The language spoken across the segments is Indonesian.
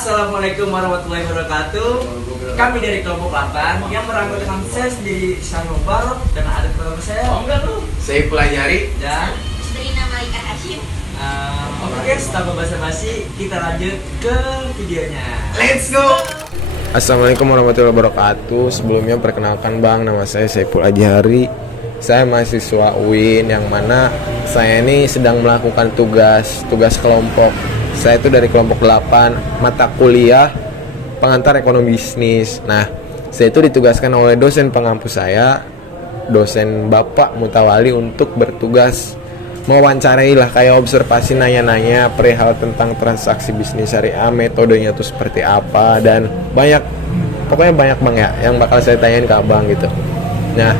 Assalamualaikum warahmatullahi wabarakatuh. Kami dari kelompok 8 yang beranggotakan saya sendiri Syarul Barok dan ada kelompok saya. Saya pelajari Dan Sabrina Malika Hashim. oke guys, tanpa basa-basi kita lanjut ke videonya. Let's go. Assalamualaikum warahmatullahi wabarakatuh. Sebelumnya perkenalkan Bang, nama saya Saiful Ajihari. Saya mahasiswa UIN yang mana saya ini sedang melakukan tugas kelompok. Saya itu dari kelompok 8 mata kuliah pengantar ekonomi bisnis. Nah, saya itu ditugaskan oleh dosen pengampu saya, dosen Bapak Mutawali, untuk bertugas mewawancarai lah, kayak observasi, nanya-nanya perihal tentang transaksi bisnis syariah, metodenya itu seperti apa, dan pokoknya banyak Bang ya yang bakal saya tanyain ke Abang gitu. Nah,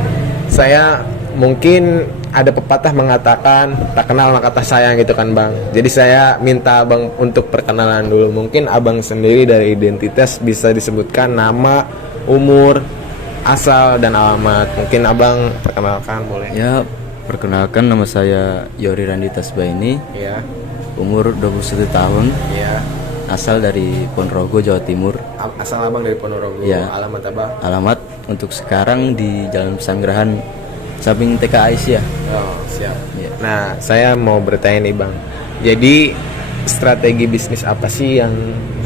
saya mungkin ada pepatah mengatakan tak kenal maka tak sayang gitu kan Bang. Jadi saya minta Abang untuk perkenalan dulu. Mungkin Abang sendiri dari identitas bisa disebutkan nama, umur, asal, dan alamat. Mungkin Abang perkenalkan boleh. Ya, perkenalkan nama saya Yori Randi Tasbaini. Ya. Umur 21 tahun. Ya. Asal dari Ponorogo, Jawa Timur. Asal Abang dari Ponorogo. Ya. Alamat Abang? Alamat untuk sekarang di Jalan Pesanggerahan, samping TK Aisyah. Oh, siap. Ya. Nah, saya mau bertanya nih Bang. Jadi strategi bisnis apa sih yang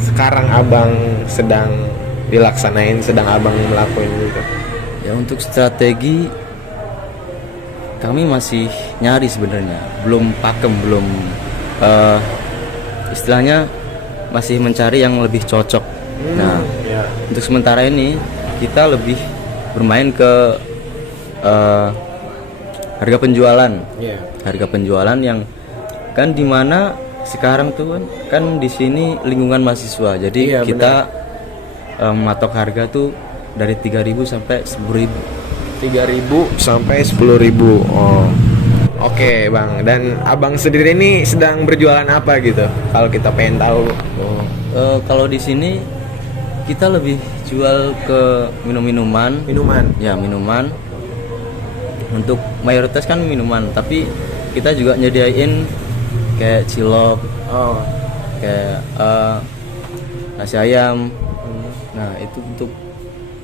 sekarang Abang sedang dilaksanain, sedang Abang melakukan gitu? Ya, untuk strategi kami masih nyari sebenarnya, belum pakem, istilahnya masih mencari yang lebih cocok. Nah, Ya. untuk sementara ini kita lebih bermain ke harga penjualan. Iya. Harga penjualan yang kan dimana sekarang tuh kan di sini lingkungan mahasiswa. Jadi Iya, kita matok harga tuh dari 3.000 sampai 10.000. 3.000 sampai 10.000. Oh. Oke, Bang. Dan Abang sendiri ini sedang berjualan apa gitu? Kalau kita pengen tahu. Kalau di sini kita lebih jual ke minuman. Ya, minuman. Untuk mayoritas kan minuman, tapi kita juga nyediain kayak cilok, Oh. kayak nasi ayam. Nah, itu untuk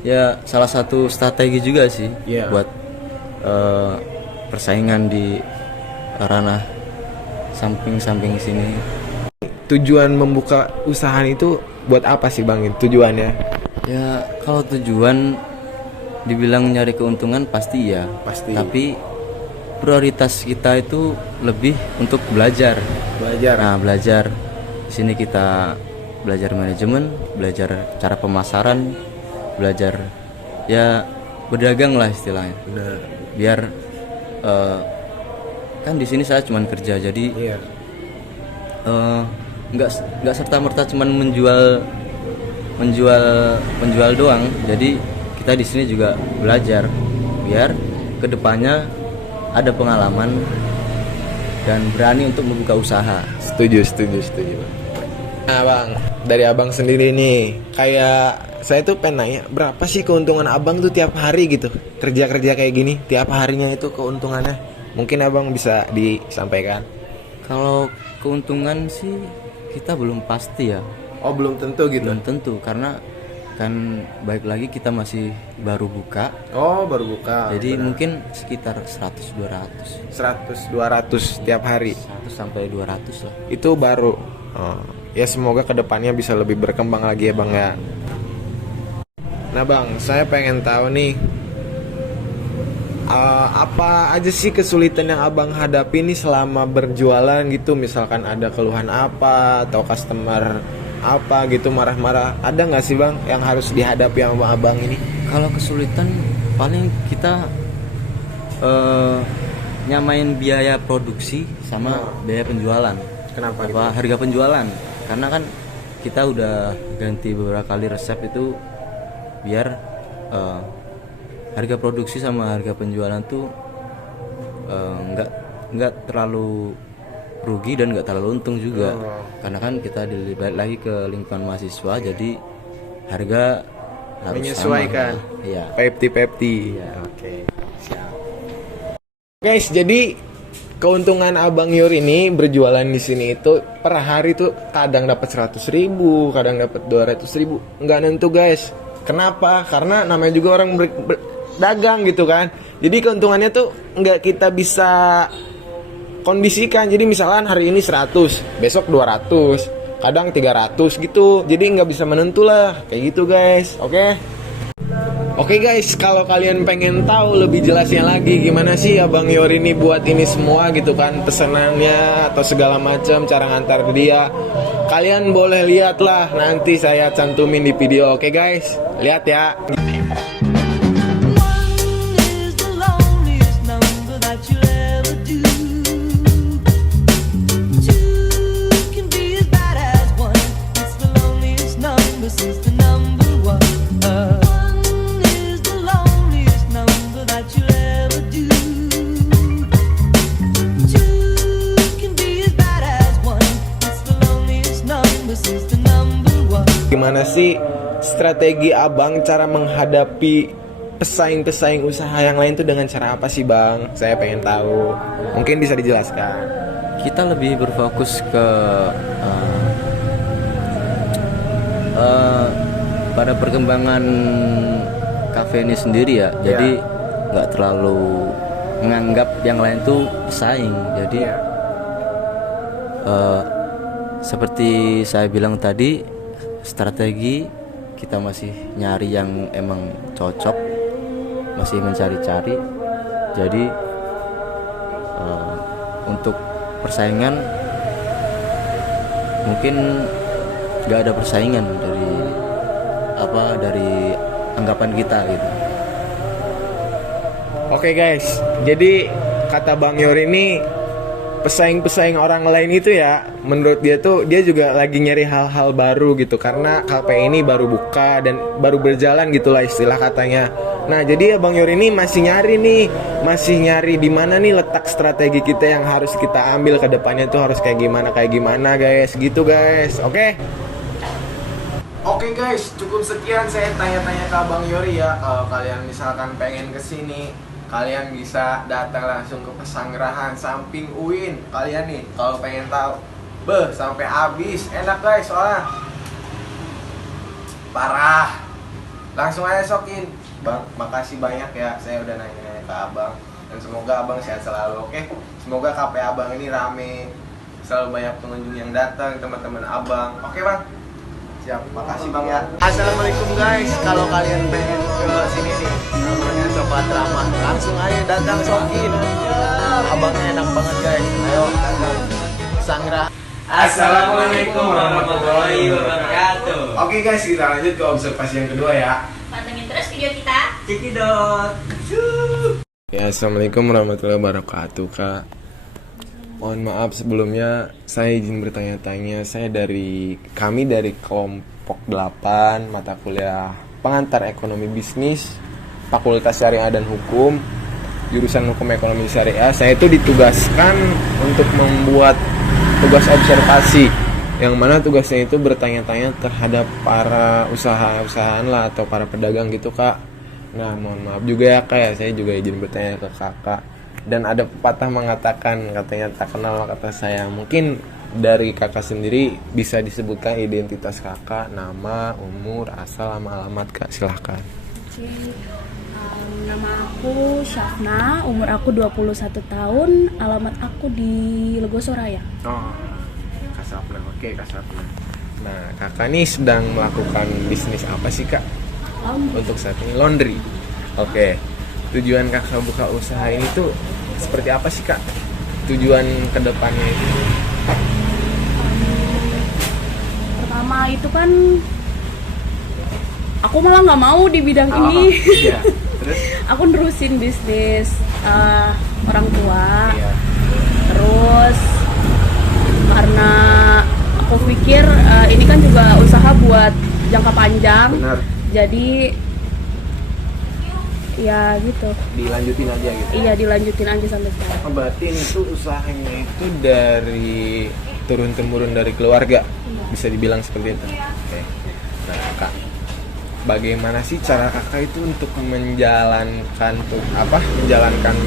ya salah satu strategi juga sih. Iya. Buat persaingan di ranah samping sini. Tujuan membuka usaha itu buat apa sih Bang? Tujuannya? Ya, kalau tujuan dibilang nyari keuntungan pasti ya. Pasti. Tapi prioritas kita itu lebih untuk belajar. Nah, belajar di sini kita belajar manajemen, belajar cara pemasaran, belajar ya berdagang lah istilahnya. Benar. Biar kan di sini saya cuman kerja, jadi Iya. nggak serta merta cuman menjual doang. Jadi kita di sini juga belajar biar kedepannya ada pengalaman dan berani untuk membuka usaha. Setuju. Nah Bang, dari Abang sendiri nih, kayak saya tuh pengen nanya, berapa sih keuntungan Abang tuh tiap hari gitu? Kerja kayak gini, tiap harinya itu keuntungannya. Mungkin Abang bisa disampaikan. Kalau keuntungan sih kita belum pasti ya. Oh, belum tentu gitu. Belum tentu karena kan baik lagi kita masih baru buka. Oh, baru buka. Jadi benar. mungkin sekitar 100-200. 100-200 tiap hari. 100 sampai 200 lah. Itu baru. Oh, ya semoga kedepannya bisa lebih berkembang lagi ya Bang ya. Nah Bang, saya pengen tahu nih, apa aja sih kesulitan yang Abang hadapi nih selama berjualan gitu? Misalkan ada keluhan apa, atau customer apa gitu marah-marah, ada nggak sih Bang yang harus dihadapi sama Abang ini? Kalau kesulitan paling kita nyamain biaya produksi sama biaya penjualan. Kenapa Apa harga penjualan? Karena kan kita udah ganti beberapa kali resep itu biar harga produksi sama harga penjualan tuh nggak terlalu rugi dan nggak terlalu untung juga. Karena kan kita dilibat lagi ke lingkungan mahasiswa, jadi harga harus menyesuaikan. sama. Iya. Pepti. Iya. Oke, siap. Guys, jadi keuntungan Abang Yor ini berjualan di sini itu per hari tuh kadang dapat 100.000, kadang dapat 200.000, nggak nentu guys. Kenapa? Karena namanya juga orang dagang gitu kan. Jadi keuntungannya tuh nggak kita bisa kondisikan. Jadi misalkan hari ini 100, besok 200, kadang 300 gitu. Jadi nggak bisa menentu lah kayak gitu guys. Oke guys, kalau kalian pengen tahu lebih jelasnya lagi gimana sih Abang Yor ini buat ini semua gitu kan, pesanannya atau segala macam, cara ngantar dia, kalian boleh lihat lah, nanti saya cantumin di video. Oke guys, lihat ya. Gimana sih strategi Abang cara menghadapi pesaing-pesaing usaha yang lain tuh dengan cara apa sih Bang? Saya pengen tahu. Mungkin bisa dijelaskan. Kita lebih berfokus ke pada perkembangan kafe ini sendiri ya. Jadi nggak terlalu menganggap yang lain tuh pesaing. Jadi seperti saya bilang tadi, strategi kita masih nyari yang emang cocok, masih mencari-cari. Jadi untuk persaingan mungkin nggak ada persaingan dari anggapan kita gitu. Oke guys, jadi kata Bang Yor ini pesaing-pesaing orang lain itu ya, menurut dia tuh dia juga lagi nyari hal-hal baru gitu, karena kafe ini baru buka dan baru berjalan gitulah istilah katanya. Nah jadi Bang Yor ini masih nyari di mana nih letak strategi kita yang harus kita ambil ke depannya tuh harus kayak gimana guys, gitu guys. Oke guys, cukup sekian saya tanya-tanya ke Abang Yori ya. Kalau kalian misalkan pengen kesini, kalian bisa datang langsung ke Pesanggerahan samping UIN. Kalian nih kalau pengen tahu, sampai habis, enak guys soalnya parah. Langsung aja sokin. Bang, makasih banyak ya, saya udah nanya ke Abang. Dan semoga Abang sehat selalu, oke? Semoga kafe Abang ini rame, selalu banyak pengunjung yang datang, teman-teman Abang. Oke Bang? Siap, makasih Bang ya. Assalamualaikum guys, kalau kalian pengen ke sini nih, namanya Coklat Ramah, langsung aja datang sokin. Abangnya enak banget guys, ayo datang Pesanggerahan. Assalamualaikum warahmatullahi wabarakatuh. Oke guys, kita lanjut ke observasi yang kedua ya. Pantengin terus video kita. Cekidot. Ya, assalamualaikum warahmatullahi wabarakatuh Kak. Mohon maaf sebelumnya, saya izin bertanya-tanya. Kami dari kelompok 8 mata kuliah pengantar ekonomi bisnis, Fakultas Syariah dan Hukum, jurusan Hukum Ekonomi Syariah. Saya itu ditugaskan untuk membuat tugas observasi, yang mana tugasnya itu bertanya-tanya terhadap para usaha-usahaan lah atau para pedagang gitu Kak. Nah mohon maaf juga ya Kak ya, saya juga izin bertanya ke Kakak. Dan ada pepatah mengatakan, katanya tak kenal maka tak sayang. Mungkin dari Kakak sendiri bisa disebutkan identitas Kakak, nama, umur, asal, sama alamat Kak, silahkan. Oke. Nama aku Syafna, umur aku 21 tahun, alamat aku di Legosoraya. Oh, Kak Syafna, oke Kak Syafna. Nah Kakak nih sedang melakukan bisnis apa sih Kak? Untuk saat ini laundry. Oke. Tujuan Kakak buka usaha ini tuh seperti apa sih Kak? Tujuan kedepannya itu? Pertama itu kan aku malah nggak mau di bidang ini. Iya. Terus? Aku nerusin bisnis orang tua. Iya. Terus karena aku pikir ini kan juga usaha buat jangka panjang. Benar. Jadi ya gitu. Dilanjutin aja gitu. Iya, dilanjutin aja sampai sekarang. Oh, berarti itu usahanya itu dari turun temurun dari keluarga, bisa dibilang seperti itu. Oke. Nah Kak, bagaimana sih cara Kakak itu untuk menjalankan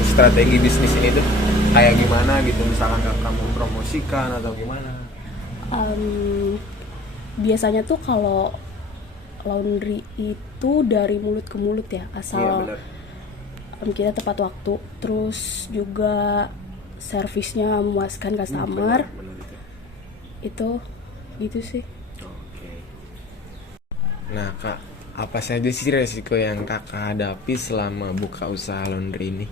strategi bisnis ini tuh? kayak gimana gitu, misalkan kakak mau promosikan atau gimana? Biasanya tuh kalau laundry itu dari mulut ke mulut ya, asal kita tepat waktu, terus juga servisnya memuaskan customer. Bener Itu gitu sih. Oke. Nah kak, apa saja sih resiko yang kakak hadapi selama buka usaha laundry ini?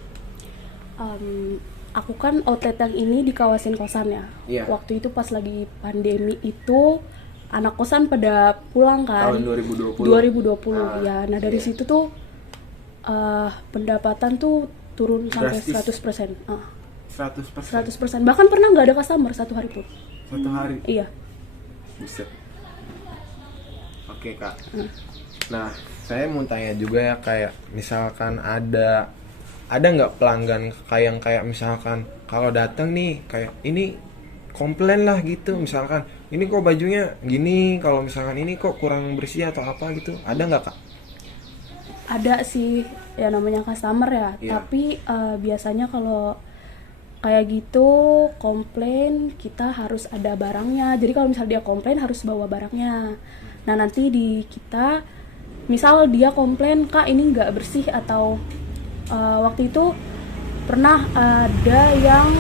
Aku kan outlet yang ini di kawasan kosan ya. Iya. Waktu itu pas lagi pandemi itu anak kosan pada pulang kan. Tahun 2020. 2020 ya. Nah dari iya. situ tuh pendapatan tuh turun sampai Drastis. 100%. 100%. 100%. Bahkan pernah nggak ada customer satu hari pun. Satu hari. Iya. Buset. Oke kak. Nah saya mau tanya juga ya, kayak misalkan ada nggak pelanggan kayak misalkan kalau datang nih kayak ini komplain lah gitu, misalkan ini kok bajunya gini, kalau misalkan ini kok kurang bersih atau apa gitu, ada nggak kak? Ada sih ya, namanya customer ya. Iya. Tapi biasanya kalau kayak gitu komplain, kita harus ada barangnya. Jadi kalau misal dia komplain harus bawa barangnya. Nah nanti di kita, misal dia komplain kak ini nggak bersih, atau waktu itu pernah ada yang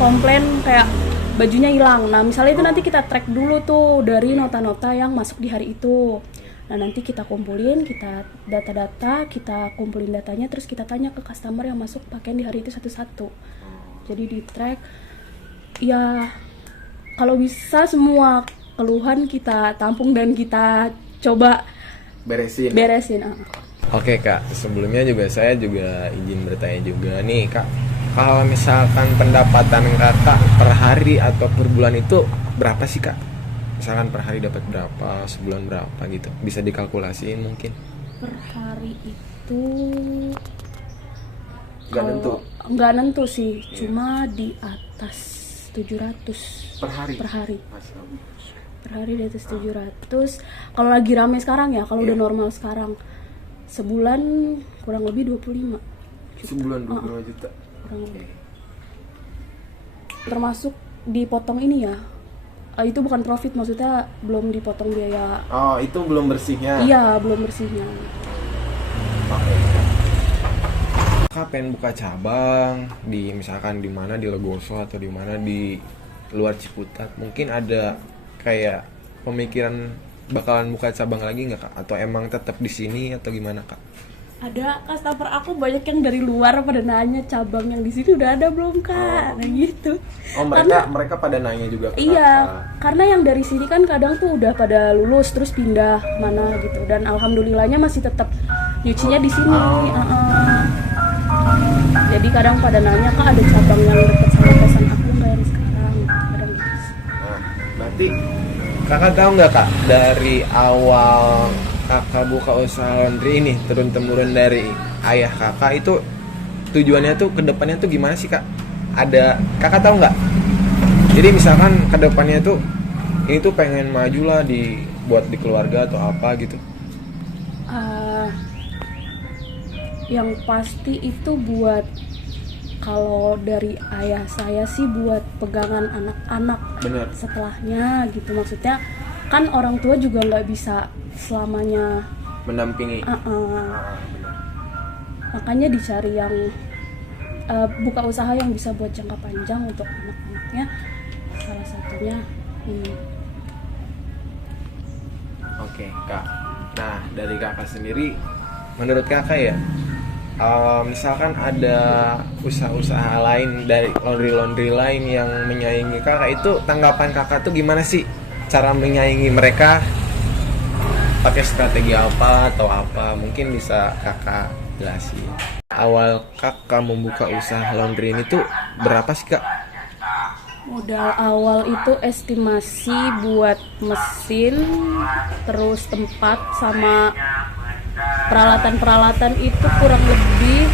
komplain kayak bajunya hilang. Nah misalnya itu nanti kita track dulu tuh dari nota-nota yang masuk di hari itu. Nah nanti kita kumpulin, kita data-data, kita kumpulin datanya, terus kita tanya ke customer yang masuk pakaian di hari itu satu-satu. Jadi di track ya, kalau bisa semua keluhan kita tampung dan kita coba Beresin. Oke kak, sebelumnya saya juga izin bertanya juga nih kak, kalau misalkan pendapatan kakak per hari atau per bulan itu berapa sih kak? Misalkan per hari dapat berapa, sebulan berapa gitu, bisa dikalkulasiin mungkin? Per hari itu Nggak nentu? Sih, Iya. cuma di atas 700 Per hari? per hari. Masya Allah. Per hari di atas 700. Kalau lagi rame sekarang ya, kalau Iya. udah normal sekarang, sebulan kurang lebih 25 juta. Sebulan 25 juta. Kurang lebih. Termasuk dipotong ini ya, itu bukan profit, maksudnya belum dipotong biaya. Oh itu belum bersihnya? Iya, belum bersihnya. Oke. Kakak pengen buka cabang di misalkan di mana, di Legoso atau di mana di luar Ciputat, mungkin ada kayak pemikiran bakalan buka cabang lagi nggak kak? Atau emang tetap di sini atau gimana kak? Ada customer aku banyak yang dari luar pada nanya cabang yang di sini udah ada belum kak? Nah gitu. Oh mereka pada nanya juga ke Iya, kakak? karena yang dari sini kan kadang tuh udah pada lulus terus pindah mana gitu, dan alhamdulillahnya masih tetap nyucinya di sini. Jadi kadang pada nanya kak ada cabang yang deket sama kosan aku nggak yang sekarang? Kadang gitu. Nah, berarti kakak tahu nggak kak, dari awal kakak buka usaha laundry ini turun temurun dari ayah kakak, itu tujuannya tuh kedepannya tuh gimana sih kak? Ada kakak tahu nggak? Jadi misalkan kedepannya tuh ini tuh pengen maju lah buat di keluarga atau apa gitu? Yang pasti itu buat, kalau dari ayah saya sih buat pegangan anak-anak. Bener. Setelahnya gitu, maksudnya kan orang tua juga nggak bisa selamanya Mendampingi. makanya dicari yang buka usaha yang bisa buat jangka panjang untuk anak-anaknya, salah satunya ini. Oke kak, nah dari kakak sendiri, menurut kakak ya, misalkan ada usaha-usaha lain dari laundry lain yang menyaingi kakak, itu tanggapan kakak tuh gimana sih? Cara menyaingi mereka pakai strategi apa atau apa? Mungkin bisa kakak jelasin. Awal kakak membuka usaha laundry ini tuh berapa sih kak? Modal awal itu estimasi buat mesin, terus tempat sama peralatan itu kurang lebih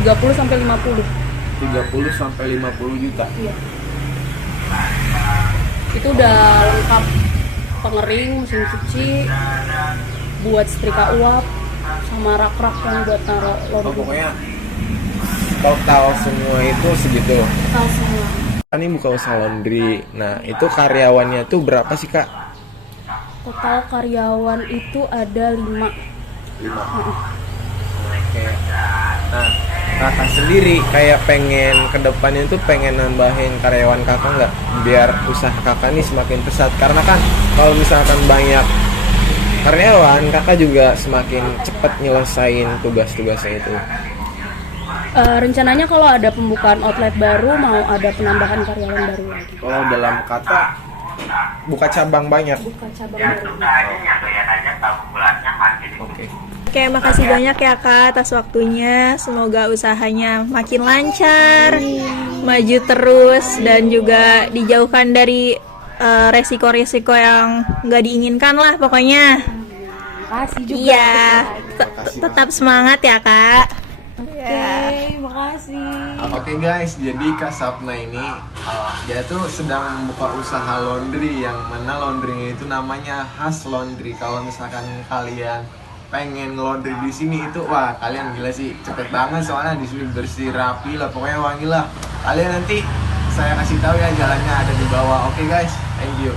30 sampai 50. 30 sampai 50 juta. Iya. Itu udah lengkap, pengering, mesin cuci, buat setrika uap, sama rak-rak yang buat naruh Oh, laundry. pokoknya total semua itu segitu. Total semua. Ini buka usaha laundry. Nah, itu karyawannya tuh berapa sih, Kak? Total karyawan itu ada 5. Oke. Nah, kakak sendiri kayak pengen ke depannya tuh pengen nambahin karyawan kakak nggak? Biar usaha kakak nih semakin pesat. Karena kan kalau misalkan banyak karyawan, kakak juga semakin cepat nyelesain tugas-tugasnya itu. Rencananya kalau ada pembukaan outlet baru mau ada penambahan karyawan baru lagi. Kalau dalam kata buka cabang banyak. Buka cabang baru. Oke. Oke, makasih banyak ya Kak atas waktunya. Semoga usahanya makin lancar, maju terus, dan juga dijauhkan dari resiko-resiko yang nggak diinginkan lah pokoknya. Makasih juga. Iya, tetap semangat ya Kak. Oke, makasih. Oke guys, jadi Kak Sapna ini dia tuh sedang membuka usaha laundry yang mana laundrynya itu namanya Has Laundry. Kalau misalkan kalian pengen laundry di sini itu wah kalian gila sih, cepet banget soalnya di sini bersih rapi lah, pokoknya wangi lah. Kalian nanti saya kasih tahu ya jalannya ada di bawah. Oke guys, thank you.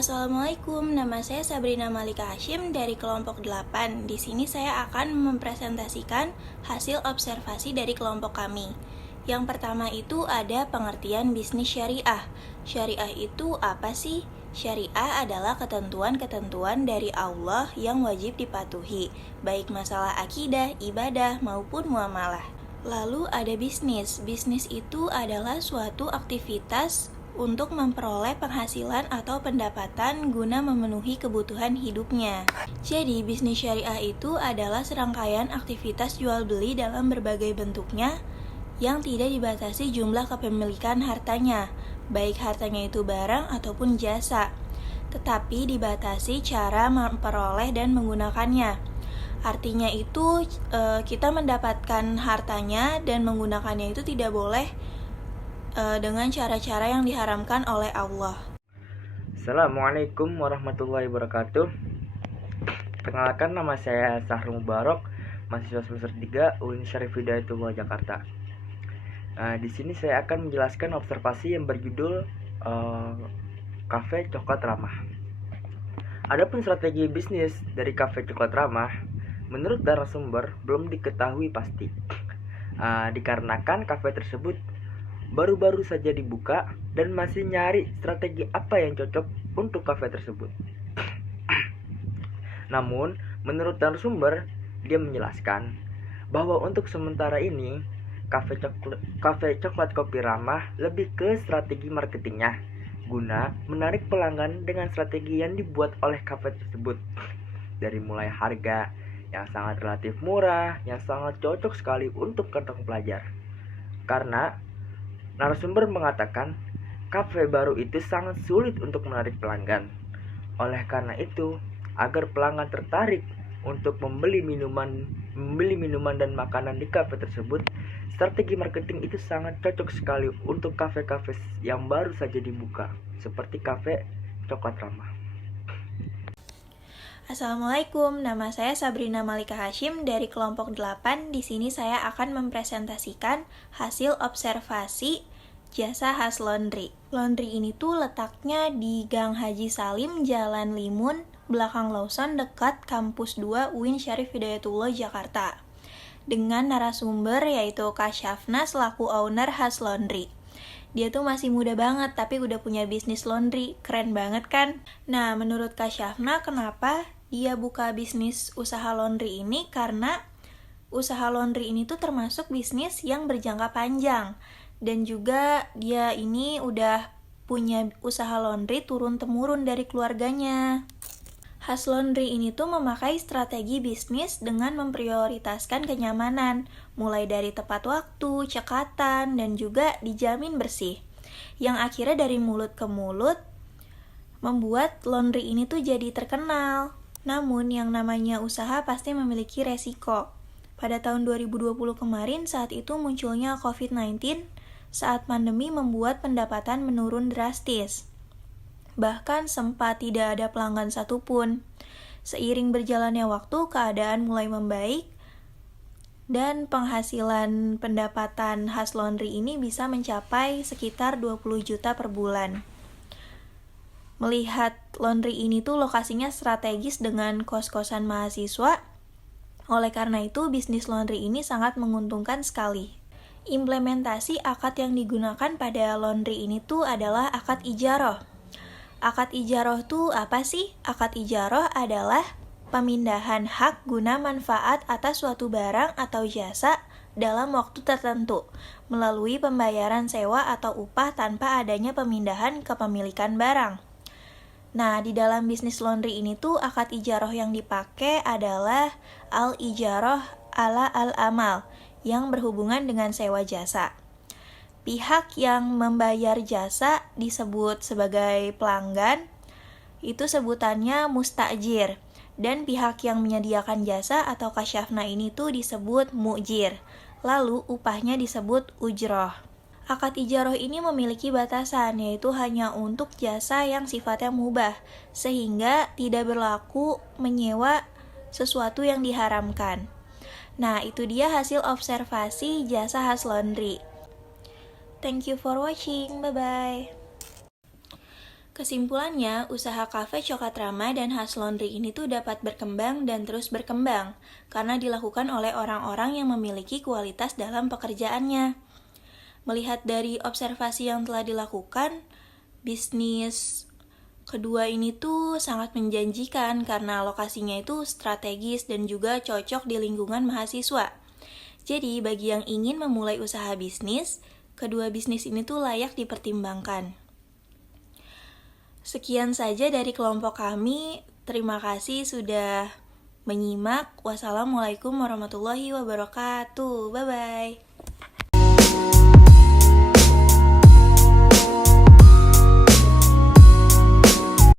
Assalamualaikum, nama saya Sabrina Malika Hashim dari kelompok 8. Di sini saya akan mempresentasikan hasil observasi dari kelompok kami. Yang pertama itu ada pengertian bisnis syariah. Syariah itu apa sih? Syariah adalah ketentuan-ketentuan dari Allah yang wajib dipatuhi, baik masalah akidah, ibadah, maupun muamalah. Lalu ada bisnis. Bisnis itu adalah suatu aktivitas untuk memperoleh penghasilan atau pendapatan guna memenuhi kebutuhan hidupnya. Jadi, bisnis syariah itu adalah serangkaian aktivitas jual beli dalam berbagai bentuknya yang tidak dibatasi jumlah kepemilikan hartanya, baik hartanya itu barang ataupun jasa, tetapi dibatasi cara memperoleh dan menggunakannya. Artinya itu kita mendapatkan hartanya dan menggunakannya itu tidak boleh dengan cara-cara yang diharamkan oleh Allah. Assalamualaikum warahmatullahi wabarakatuh. Perkenalkan, nama saya Sahrul Mubarok, mahasiswa semester 3 UIN Syarif Hidayatullah Jakarta. Di sini saya akan menjelaskan observasi yang berjudul Cafe Coklat Ramah. Adapun strategi bisnis dari Cafe Coklat Ramah, menurut narasumber belum diketahui pasti. Dikarenakan kafe tersebut baru-baru saja dibuka dan masih nyari strategi apa yang cocok untuk kafe tersebut. Namun, menurut narasumber, dia menjelaskan bahwa untuk sementara ini, kafe coklat kopi ramah lebih ke strategi marketingnya, guna menarik pelanggan dengan strategi yang dibuat oleh kafe tersebut. Dari mulai harga yang sangat relatif murah, yang sangat cocok sekali untuk kantong pelajar. Karena narasumber mengatakan, kafe baru itu sangat sulit untuk menarik pelanggan. Oleh karena itu, agar pelanggan tertarik untuk membeli minuman dan makanan di kafe tersebut, strategi marketing itu sangat cocok sekali untuk kafe-kafe yang baru saja dibuka, seperti Cafe Coklat Ramah. Assalamualaikum, nama saya Sabrina Malika Hashim dari kelompok 8. Di sini saya akan mempresentasikan hasil observasi jasa Has Laundry. Laundry ini tuh letaknya di Gang Haji Salim, Jalan Limun, belakang Lawson, dekat Kampus 2 UIN Syarif Hidayatullah Jakarta. Dengan narasumber yaitu Kak Syafna selaku owner Has Laundry. Dia tuh masih muda banget tapi udah punya bisnis laundry, keren banget kan? Nah, menurut Kak Syafna kenapa dia buka bisnis usaha laundry ini? Karena usaha laundry ini tuh termasuk bisnis yang berjangka panjang. Dan juga dia ini udah punya usaha laundry turun-temurun dari keluarganya. Has Laundry ini tuh memakai strategi bisnis dengan memprioritaskan kenyamanan, mulai dari tepat waktu, cekatan, dan juga dijamin bersih. Yang akhirnya dari mulut ke mulut, membuat laundry ini tuh jadi terkenal. Namun yang namanya usaha pasti memiliki resiko. Pada tahun 2020 kemarin, saat itu munculnya COVID-19, saat pandemi membuat pendapatan menurun drastis. Bahkan sempat tidak ada pelanggan satupun. Seiring berjalannya waktu, keadaan mulai membaik, dan penghasilan pendapatan Has Laundry ini bisa mencapai sekitar 20 juta per bulan. Melihat laundry ini tuh lokasinya strategis dengan kos-kosan mahasiswa, oleh karena itu bisnis laundry ini sangat menguntungkan sekali. Implementasi akad yang digunakan pada laundry ini tuh adalah akad ijaroh. Akad ijaroh tuh apa sih? Akad ijaroh adalah pemindahan hak guna manfaat atas suatu barang atau jasa dalam waktu tertentu melalui pembayaran sewa atau upah tanpa adanya pemindahan kepemilikan barang. Nah, di dalam bisnis laundry ini tuh akad ijaroh yang dipakai adalah al-ijaroh ala al-amal yang berhubungan dengan sewa jasa. Pihak yang membayar jasa disebut sebagai pelanggan, itu sebutannya mustajir, dan pihak yang menyediakan jasa atau kasyafna ini tuh disebut mu'jir, lalu upahnya disebut ujroh. Akad ijaroh ini memiliki batasan, yaitu hanya untuk jasa yang sifatnya mubah, sehingga tidak berlaku menyewa sesuatu yang diharamkan. Nah, itu dia hasil observasi jasa Has Laundry. Thank you for watching, bye-bye. Kesimpulannya, usaha kafe Coklat Rama dan Has Laundry ini tuh dapat berkembang dan terus berkembang, karena dilakukan oleh orang-orang yang memiliki kualitas dalam pekerjaannya. Melihat dari observasi yang telah dilakukan, bisnis kedua ini tuh sangat menjanjikan karena lokasinya itu strategis dan juga cocok di lingkungan mahasiswa. Jadi, bagi yang ingin memulai usaha bisnis, kedua bisnis ini tuh layak dipertimbangkan. Sekian saja dari kelompok kami. Terima kasih sudah menyimak. Wassalamualaikum warahmatullahi wabarakatuh. Bye-bye.